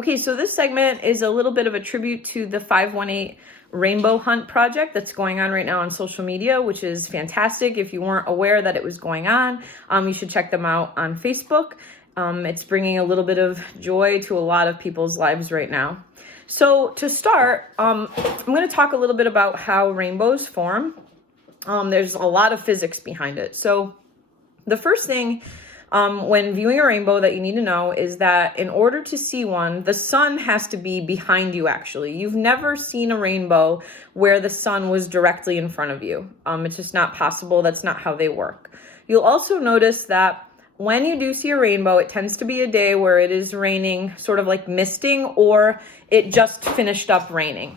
Okay, so this segment is a little bit of a tribute to the 518 Rainbow Hunt project that's going on right now on social media, which is fantastic. If you weren't aware that it was going on, you should check them out on Facebook. It's bringing a little bit of joy to a lot of people's lives right now. So to start, I'm going to talk a little bit about how rainbows form. There's a lot of physics behind it. So the first thing when viewing a rainbow that you need to know is that in order to see one, the sun has to be behind you, actually. You've never seen a rainbow where the sun was directly in front of you. It's just not possible. That's not how they work. You'll also notice that when you do see a rainbow, it tends to be a day where it is raining, sort of like misting, or it just finished up raining.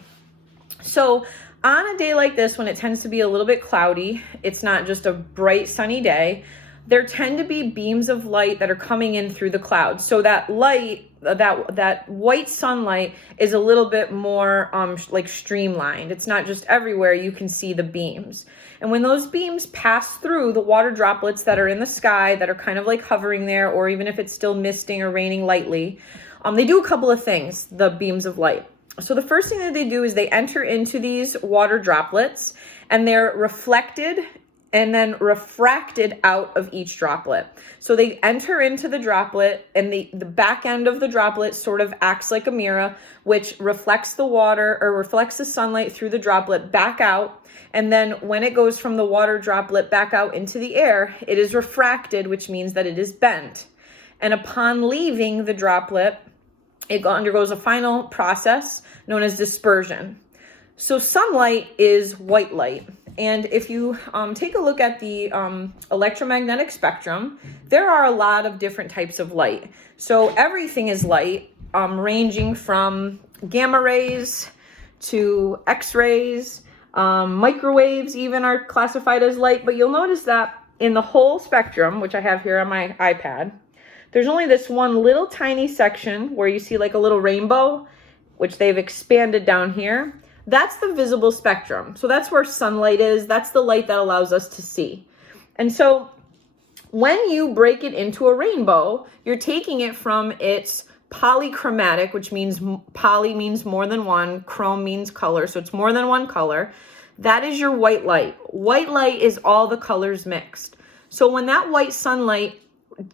So on a day like this, when it tends to be a little bit cloudy, it's not just a bright sunny day, there tend to be beams of light that are coming in through the clouds. So that light, that white sunlight is a little bit more like streamlined. It's not just everywhere you can see the beams. And when those beams pass through the water droplets that are in the sky, that are kind of like hovering there, or even if it's still misting or raining lightly, they do a couple of things, the beams of light. So the first thing that they do is they enter into these water droplets, and they're reflected and then refracted out of each droplet. So they enter into the droplet, and the back end of the droplet sort of acts like a mirror, which reflects the water or reflects the sunlight through the droplet back out. And then when it goes from the water droplet back out into the air, it is refracted, which means that it is bent. And upon leaving the droplet, it undergoes a final process known as dispersion. So sunlight is white light. And if you take a look at the electromagnetic spectrum, there are a lot of different types of light. So everything is light, ranging from gamma rays to X-rays, microwaves even are classified as light. But you'll notice that in the whole spectrum, which I have here on my iPad, there's only this one little tiny section where you see like a little rainbow, which they've expanded down here. That's the visible spectrum. So that's where sunlight is. That's the light that allows us to see. And so when you break it into a rainbow, you're taking it from its polychromatic, which means poly means more than one, chrome means color. So it's more than one color. That is your white light. White light is all the colors mixed. So when that white sunlight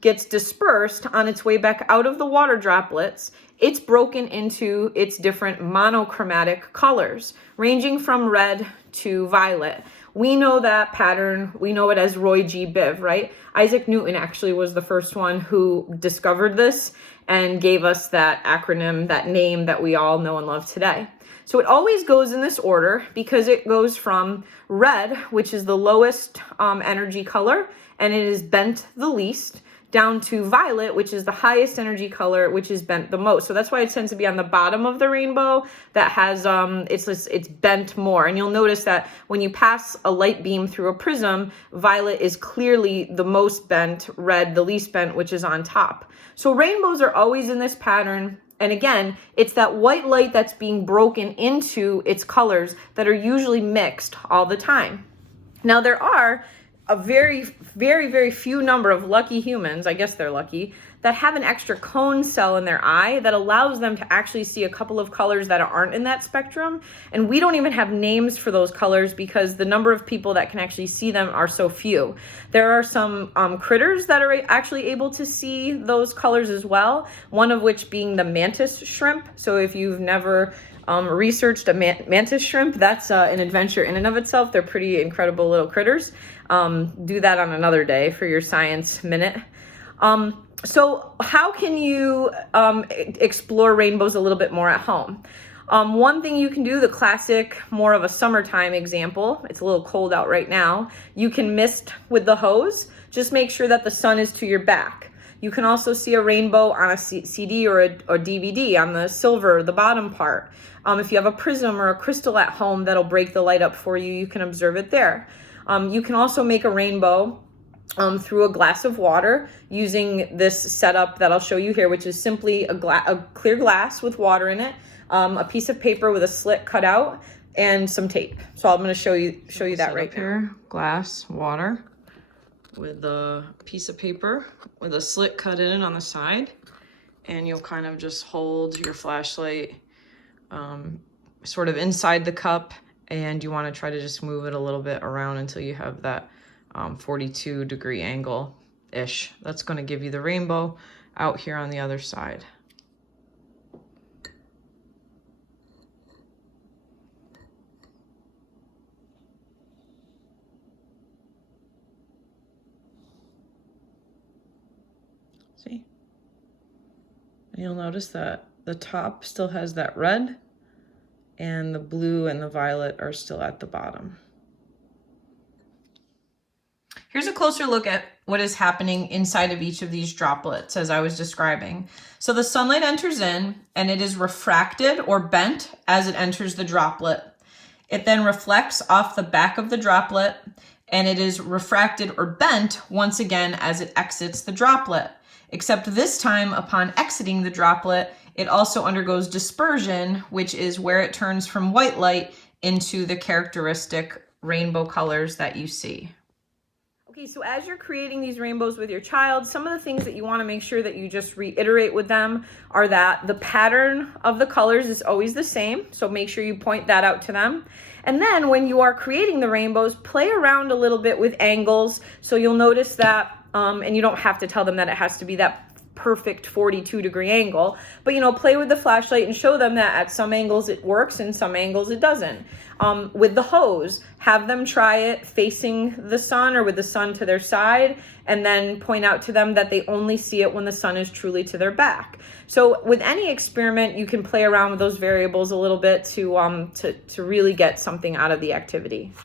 gets dispersed on its way back out of the water droplets, it's broken into its different monochromatic colors, ranging from red to violet. We know that pattern. We know it as Roy G. Biv, right? Isaac Newton actually was the first one who discovered this and gave us that acronym, that name that we all know and love today. So it always goes in this order because it goes from red, which is the lowest energy color, and it is bent the least, down to violet, which is the highest energy color, which is bent the most. So that's why it tends to be on the bottom of the rainbow that has, it's bent more. And you'll notice that when you pass a light beam through a prism, violet is clearly the most bent, red the least bent, which is on top. So rainbows are always in this pattern. And again, it's that white light that's being broken into its colors that are usually mixed all the time. Now there are a very, very, very few number of lucky humans, I guess they're lucky, that have an extra cone cell in their eye that allows them to actually see a couple of colors that aren't in that spectrum. And we don't even have names for those colors because the number of people that can actually see them are so few. There are some critters that are actually able to see those colors as well, one of which being the mantis shrimp. So if you've never researched a mantis shrimp, that's an adventure in and of itself. They're pretty incredible little critters. Do that on another day for your science minute. So how can you explore rainbows a little bit more at home? One thing you can do, the classic, more of a summertime example, it's a little cold out right now, you can mist with the hose. Just make sure that the sun is to your back. You can also see a rainbow on a CD or a DVD on the silver, the bottom part. If you have a prism or a crystal at home that'll break the light up for you, you can observe it there. You can also make a rainbow through a glass of water using this setup that I'll show you here, which is simply a clear glass with water in it, a piece of paper with a slit cut out, and some tape. So I'm going to show you that right here. Glass, water, with a piece of paper with a slit cut in it on the side, and you'll kind of just hold your flashlight sort of inside the cup, and you want to try to just move it a little bit around until you have that 42-degree angle-ish. That's going to give you the rainbow out here on the other side. See? And you'll notice that the top still has that red, and the blue and the violet are still at the bottom. Here's a closer look at what is happening inside of each of these droplets as I was describing. So the sunlight enters in and it is refracted or bent as it enters the droplet. It then reflects off the back of the droplet, and it is refracted or bent once again as it exits the droplet. Except this time, upon exiting the droplet, it also undergoes dispersion, which is where it turns from white light into the characteristic rainbow colors that you see. Okay, so as you're creating these rainbows with your child, some of the things that you want to make sure that you just reiterate with them are that the pattern of the colors is always the same. So make sure you point that out to them. And then when you are creating the rainbows, play around a little bit with angles. So you'll notice that, and you don't have to tell them that it has to be that perfect 42-degree angle, but play with the flashlight and show them that at some angles it works and some angles it doesn't. With the hose, have them try it facing the sun or with the sun to their side, and then point out to them that they only see it when the sun is truly to their back. So with any experiment, you can play around with those variables a little bit to really get something out of the activity.